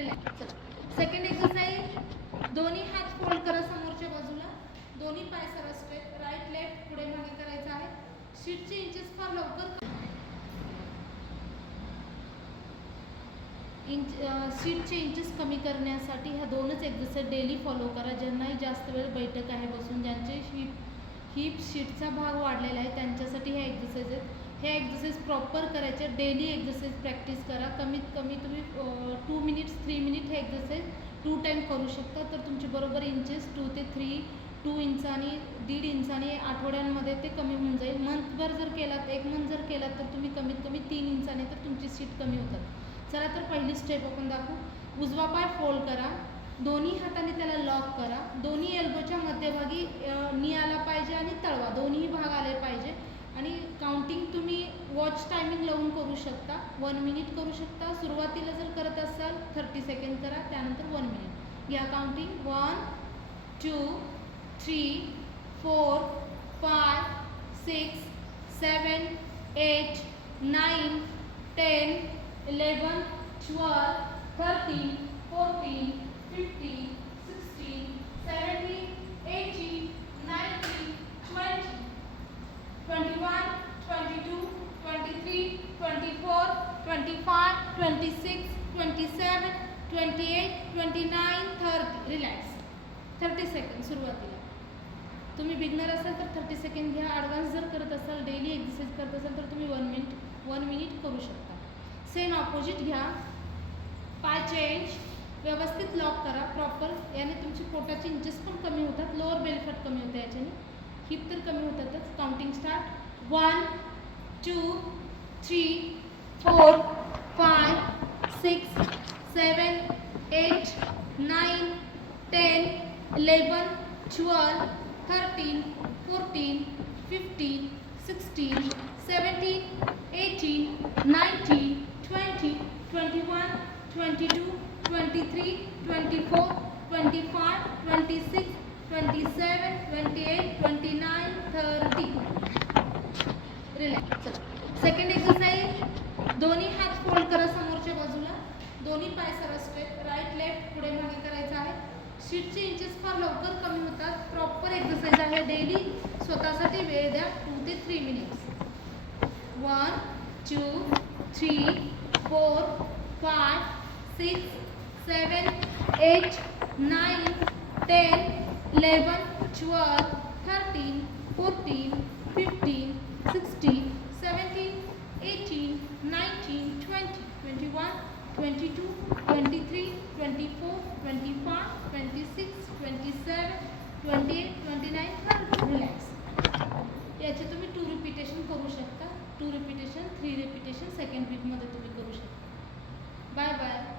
Relax. चला second exercise, दोन्ही हात फोल्ड करा समोरच्या बाजूला, दोन्ही पाय सरळ स्ट्रेट, राईट लेफ्ट पुढे मागे करायचं आहे. शीटचे इंचेस फार लवकर शीटचे इंचेस कमी करण्यासाठी ह्या दोनच एक्सरसाइज डेली फॉलो करा. ज्यांनाही जास्त वेळ बैठक आहे बसून, ज्यांचे हिप शीटचा भाग वाढलेला आहे त्यांच्यासाठी ह्या एक्सरसाइज आहेत. हे एक्सरसाइज प्रॉपर करायचे, डेली एक्सरसाइज प्रॅक्टिस करा. कमीत कमी तुम्ही 2 मिनिट्स 3 मिनिट हे एक्सरसाइज 2 टाइम करू शकता. तर तुमचे बरोबर इंचेस 2 ते 3 2 इंचानी 1.5 इंचानी आठवड्यांमध्ये ते कमी होऊन जाईल. मंथभर जर केलात, 1 मंथ जर केलात तर तुम्ही कमीत कमी 3 इंचाने तर तुमची सीट कमी होतात. चला तर पहिली स्टेप आपण दाखवू. उजवा पाय फोल्ड करा, दोन्ही हाताने त्याला लॉक करा, दोन्ही एल्बोच्या मध्यभागी नी आला पाहिजे आणि तळवा दोन्ही भाग आले पाहिजे. आणि काउंटिंग तुम्ही वॉच टायमिंग लावून करू शकता. 1 मिनिट करू शकता. सुरुवातीला जर करत असाल 30 सेकंड करा, त्यानंतर 1 मिनिट घ्या. काउंटिंग 1 2 3 4 5 6 7 8 9 10 11 12 13 14 15 16 17 18 19 20 21 22 23 24 25 26 27 28 29 30. रिलॅक्स. 30 सेकंड सुरुवातीला. तुम्ही बिगनर असाल तर 30 सेकंड घ्या. ॲडव्हान्स जर करत असाल, डेली एक्सरसाइज करत असाल तर तुम्ही 1 मिनिट करू शकता. सेम ऑपोजिट घ्या. पाय चेंज, व्यवस्थित लॉक करा प्रॉपर. याने तुमची पोटाची इंचेस पण कमी होतात, लोअर बेली फॅट कमी होतं याच्याने, हिप तर कमी होतातच. Counting start. 1 2 3 4 5 6 7 8 9 10 11 12 13 14 15 16 17 18 19 20 21 22 23 24 25 26 27 28 29 30. Relax. Second exercise, दोन्ही हात फोल्ड करा समोरच्या बाजूला, दोन्ही पाय सरळ स्ट्रेट, राईट लेफ्ट पुढे मागे करायचं आहे. शीटचे इंचेस फार लवकर कमी होतात. प्रॉपर एक्सरसाइज आहे. डेली स्वतःसाठी वेळ द्या. 2 ते 3 मिनिट्स. 1 2 3 4 5 6 7 8 9 10 11 12 13 14 15 16 17 18 19 20 21 22 23 24 25 26 27 28 29 30. रिलॅक्स. याचे तुम्ही 2 रिपिटेशन करू शकता. 2 रिपिटेशन 3 रिपिटेशन सेकंड वीकमध्ये तुम्ही करू शकता. Bye bye.